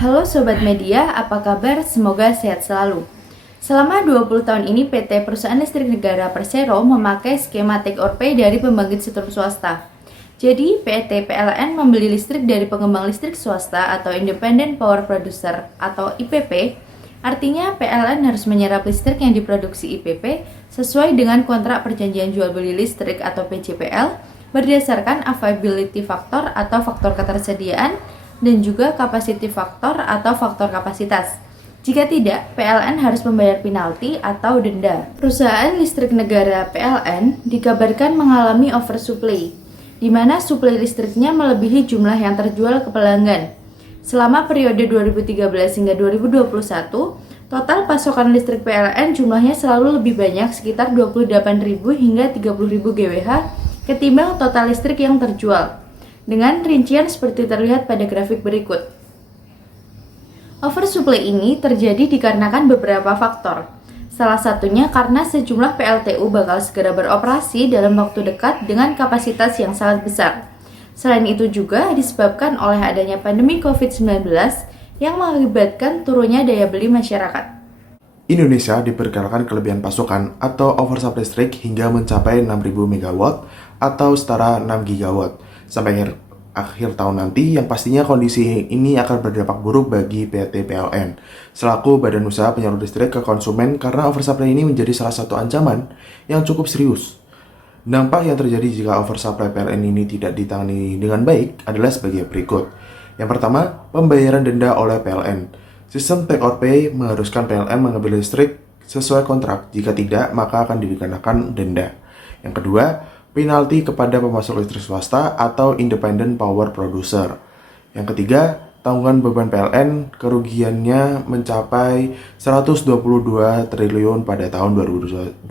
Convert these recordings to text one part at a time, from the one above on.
Halo Sobat Media, apa kabar? Semoga sehat selalu. Selama 20 tahun ini PT Perusahaan Listrik Negara Persero memakai skema take or pay dari pembangkit setrum swasta. Jadi PT PLN membeli listrik dari pengembang listrik swasta atau Independent Power Producer atau IPP. Artinya PLN harus menyerap listrik yang diproduksi IPP sesuai dengan kontrak perjanjian jual beli listrik atau PJPL berdasarkan availability factor atau faktor ketersediaan dan juga capacity factor atau faktor kapasitas. Jika tidak, PLN harus membayar penalti atau denda. Perusahaan listrik negara PLN dikabarkan mengalami oversupply, di mana suplai listriknya melebihi jumlah yang terjual ke pelanggan. Selama periode 2013 hingga 2021, total pasokan listrik PLN jumlahnya selalu lebih banyak sekitar 28.000 hingga 30.000 GWh ketimbang total listrik yang terjual. Dengan rincian seperti terlihat pada grafik berikut. Oversupply ini terjadi dikarenakan beberapa faktor. Salah satunya karena sejumlah PLTU bakal segera beroperasi dalam waktu dekat dengan kapasitas yang sangat besar. Selain itu juga disebabkan oleh adanya pandemi COVID-19 yang mengakibatkan turunnya daya beli masyarakat. Indonesia diperkirakan kelebihan pasokan atau oversupply listrik hingga mencapai 6.000 MW atau setara 6 GW. Sampai akhir tahun nanti, yang pastinya kondisi ini akan berdampak buruk bagi PT PLN selaku badan usaha penyalur listrik ke konsumen karena oversupply ini menjadi salah satu ancaman yang cukup serius. Dampak yang terjadi jika oversupply PLN ini tidak ditangani dengan baik adalah sebagai berikut. Yang pertama, pembayaran denda oleh PLN. Sistem take or pay mengharuskan PLN mengambil listrik sesuai kontrak. Jika tidak, maka akan dikenakan denda. Yang kedua, penalti kepada pemasok listrik swasta atau Independent Power Producer. Yang ketiga, tanggungan beban PLN kerugiannya mencapai 122 triliun pada tahun 2021.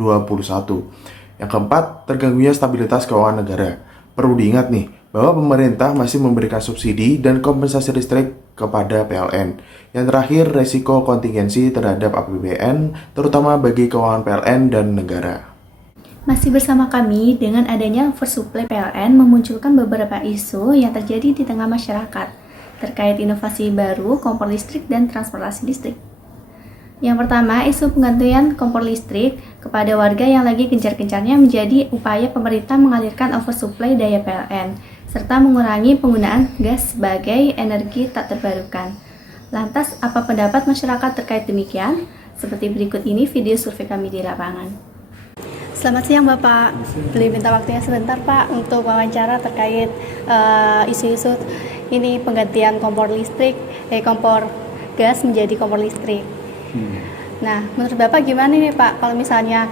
Yang keempat, terganggunya stabilitas keuangan negara. Perlu diingat nih, bahwa pemerintah masih memberikan subsidi dan kompensasi listrik kepada PLN. Yang terakhir, resiko kontingensi terhadap APBN, terutama bagi keuangan PLN dan negara. Masih bersama kami, dengan adanya oversupply PLN memunculkan beberapa isu yang terjadi di tengah masyarakat terkait inovasi baru, kompor listrik, dan transportasi listrik. Yang pertama, isu penggantian kompor listrik kepada warga yang lagi gencar-gencarnya menjadi upaya pemerintah mengalirkan oversupply daya PLN, serta mengurangi penggunaan gas sebagai energi tak terbarukan. Lantas, apa pendapat masyarakat terkait demikian? Seperti berikut ini video survei kami di lapangan. Selamat siang Bapak, boleh minta waktunya sebentar Pak untuk wawancara terkait isu-isu ini penggantian kompor listrik, kompor gas menjadi kompor listrik. Nah, menurut Bapak gimana nih Pak kalau misalnya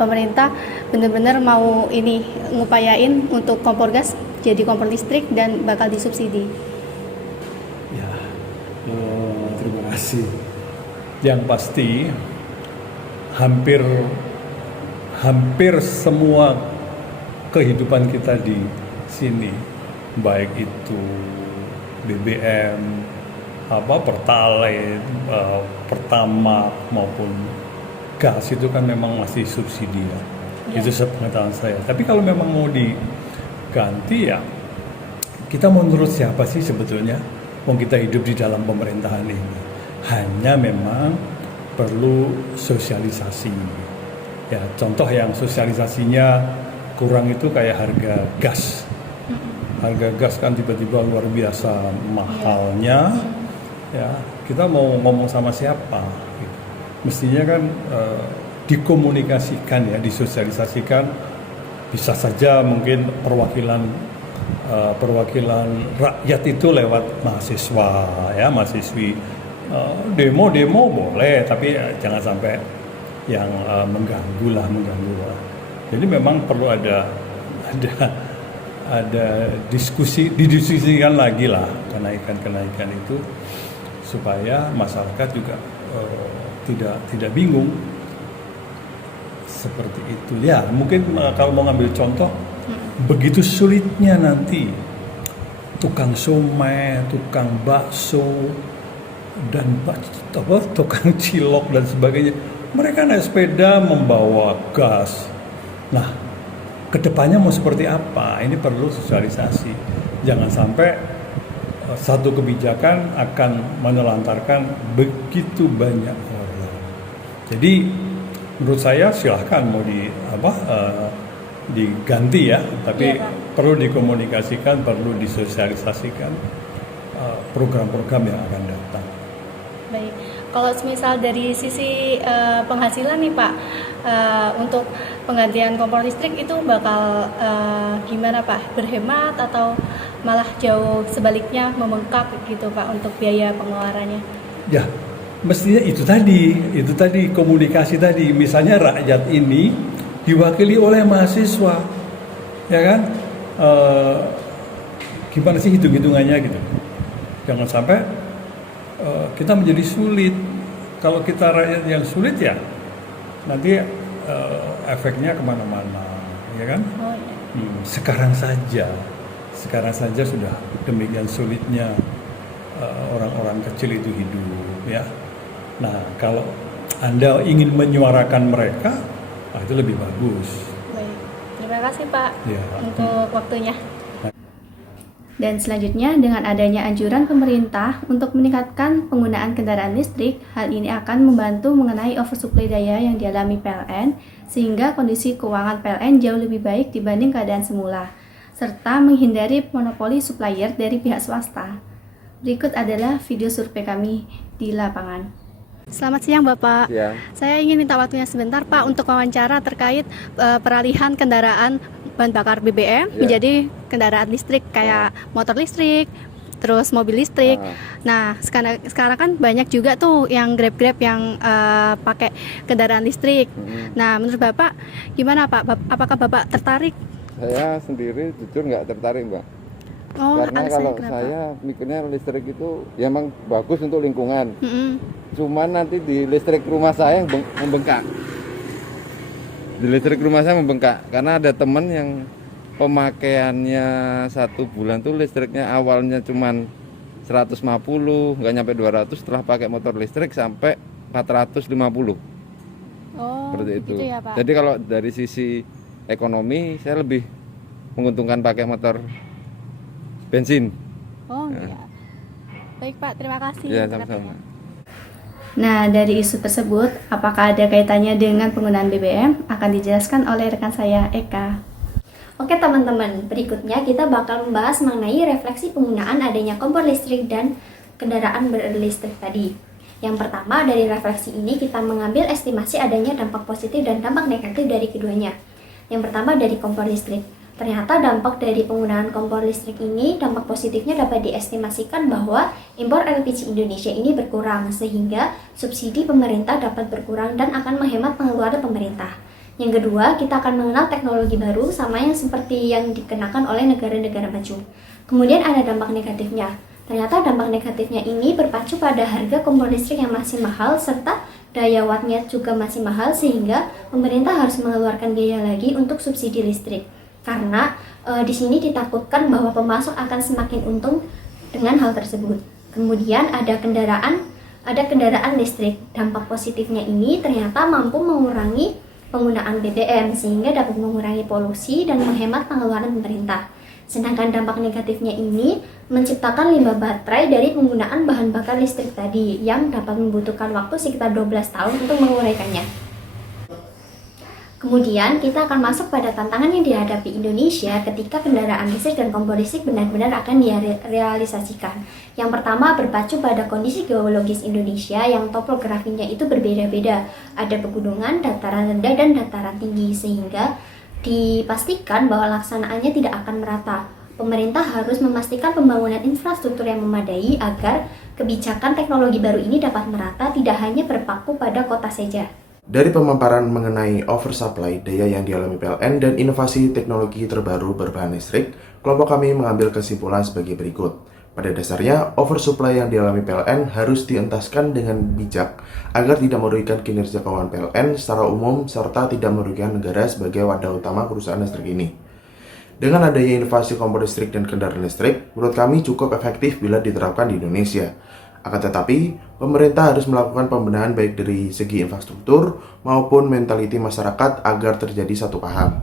pemerintah benar-benar mau ini ngupayain untuk kompor gas jadi kompor listrik dan bakal disubsidi? Ya, terima kasih. Yang pasti hampir semua kehidupan kita di sini, baik itu BBM, Pertalite, Pertamax maupun gas itu kan memang masih subsidi ya. Itu sepengetahuan saya. Tapi kalau memang mau diganti ya, kita menurut siapa sih sebetulnya? Kita hidup di dalam pemerintahan ini. Hanya memang perlu sosialisasi. Ya, contoh yang sosialisasinya kurang itu kayak harga gas. Harga gas kan tiba-tiba luar biasa mahalnya. Ya, kita mau ngomong sama siapa? Mestinya kan dikomunikasikan ya, disosialisasikan. Bisa saja mungkin perwakilan rakyat itu lewat mahasiswa, ya mahasiswi. Demo boleh, tapi jangan sampai yang mengganggu lah. Jadi memang perlu ada didiskusikan lagi lah kenaikan itu supaya masyarakat juga tidak bingung seperti itu ya. Mungkin kalau mau ngambil contoh, begitu sulitnya nanti tukang somai, tukang bakso dan tukang cilok dan sebagainya, mereka naik sepeda membawa gas. Nah, kedepannya mau seperti apa? Ini perlu sosialisasi. Jangan sampai satu kebijakan akan menelantarkan begitu banyak orang. Jadi menurut saya silahkan mau diganti ya, tapi Iya, Pak. perlu dikomunikasikan, perlu disosialisasikan program-program yang akan datang. Baik, kalau misal dari sisi penghasilan nih Pak, untuk penggantian kompor listrik itu bakal gimana Pak? Berhemat atau malah jauh sebaliknya membengkak gitu Pak untuk biaya pengeluarannya? Ya, mestinya itu tadi komunikasi tadi. Misalnya rakyat ini diwakili oleh mahasiswa, ya kan? Gimana sih hitung-hitungannya gitu? Jangan sampai kita menjadi sulit. Kalau kita rakyat yang sulit ya, nanti efeknya kemana-mana, ya kan? Oh iya. Sekarang saja sudah demikian sulitnya orang-orang kecil itu hidup, ya. Nah, kalau Anda ingin menyuarakan mereka, itu lebih bagus. Baik, terima kasih Pak Ya. untuk waktunya. Dan selanjutnya, dengan adanya anjuran pemerintah untuk meningkatkan penggunaan kendaraan listrik, hal ini akan membantu mengenai oversupply daya yang dialami PLN, sehingga kondisi keuangan PLN jauh lebih baik dibanding keadaan semula, serta menghindari monopoli supplier dari pihak swasta. Berikut adalah video survei kami di lapangan. Selamat siang Bapak. Ya, Saya ingin minta waktunya sebentar Pak untuk wawancara terkait peralihan kendaraan bahan bakar BBM Ya. menjadi kendaraan listrik kayak motor listrik, terus mobil listrik. Ah. Nah, sekarang kan banyak juga tuh yang Grab-Grab yang pakai kendaraan listrik. Nah, menurut Bapak gimana Pak? Apakah Bapak tertarik? saya sendiri jujur nggak tertarik, Mbak. Oh, Karena alasannya kalau kenapa? saya mikirnya listrik itu ya emang bagus untuk lingkungan. Mm-mm. Cuman nanti di listrik rumah saya yang membengkak. Di listrik rumah saya membengkak karena ada temen yang pemakaiannya 1 bulan tuh listriknya awalnya cuman 150, nggak nyampe 200, setelah pakai motor listrik sampai 450. Oh, Seperti itu. gitu ya, Pak. Jadi kalau dari sisi ekonomi saya lebih menguntungkan pakai motor bensin. Oh, iya. Baik, Pak. Terima kasih. Ya, untuk sama-sama. katanya. Nah, dari isu tersebut, apakah ada kaitannya dengan penggunaan BBM? Akan dijelaskan oleh rekan saya, Eka. Oke teman-teman, berikutnya kita bakal membahas mengenai refleksi penggunaan adanya kompor listrik dan kendaraan berlistrik tadi. Yang pertama, dari refleksi ini kita mengambil estimasi adanya dampak positif dan dampak negatif dari keduanya. Yang pertama dari kompor listrik. Ternyata dampak dari penggunaan kompor listrik ini, dampak positifnya dapat diestimasikan bahwa impor LPG Indonesia ini berkurang, sehingga subsidi pemerintah dapat berkurang dan akan menghemat pengeluaran pemerintah. Yang kedua, kita akan mengenal teknologi baru sama yang seperti yang dikenakan oleh negara-negara maju. Kemudian ada dampak negatifnya. Ternyata dampak negatifnya ini berpacu pada harga kompor listrik yang masih mahal serta daya wattnya juga masih mahal, sehingga pemerintah harus mengeluarkan biaya lagi untuk subsidi listrik. Karena di sini ditakutkan bahwa pemasok akan semakin untung dengan hal tersebut. Kemudian ada kendaraan listrik. Dampak positifnya ini ternyata mampu mengurangi penggunaan BBM sehingga dapat mengurangi polusi dan menghemat pengeluaran pemerintah. Sedangkan dampak negatifnya ini menciptakan limbah baterai dari penggunaan bahan bakar listrik tadi yang dapat membutuhkan waktu sekitar 12 tahun untuk menguraikannya. Kemudian kita akan masuk pada tantangan yang dihadapi Indonesia ketika kendaraan listrik dan kompor listrik benar-benar akan direalisasikan. Yang pertama berpacu pada kondisi geologis Indonesia yang topografinya itu berbeda-beda. Ada pegunungan, dataran rendah, dan dataran tinggi, sehingga dipastikan bahwa laksanaannya tidak akan merata. Pemerintah harus memastikan pembangunan infrastruktur yang memadai agar kebijakan teknologi baru ini dapat merata, tidak hanya berpaku pada kota saja. Dari pemaparan mengenai oversupply daya yang dialami PLN dan inovasi teknologi terbaru berbahan listrik, kelompok kami mengambil kesimpulan sebagai berikut. Pada dasarnya, oversupply yang dialami PLN harus dientaskan dengan bijak agar tidak merugikan kinerja keuangan PLN secara umum serta tidak merugikan negara sebagai wadah utama perusahaan listrik ini. Dengan adanya inovasi kompor listrik dan kendaraan listrik, menurut kami cukup efektif bila diterapkan di Indonesia. Akan tetapi, pemerintah harus melakukan pembenahan baik dari segi infrastruktur maupun mentaliti masyarakat agar terjadi satu paham.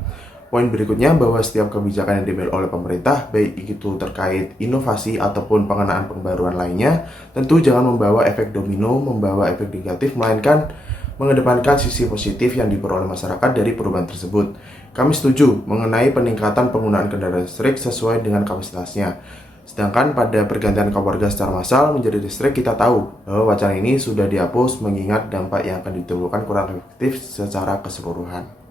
Poin berikutnya bahwa setiap kebijakan yang diambil oleh pemerintah, baik itu terkait inovasi ataupun pengenaan pembaruan lainnya, tentu jangan membawa efek domino, membawa efek negatif, melainkan mengedepankan sisi positif yang diperoleh masyarakat dari perubahan tersebut. Kami setuju mengenai peningkatan penggunaan kendaraan listrik sesuai dengan kapasitasnya. Sedangkan pada pergantian kompor gas secara massal menjadi listrik, kita tahu bahwa wacana ini sudah dihapus mengingat dampak yang akan ditimbulkan kurang efektif secara keseluruhan.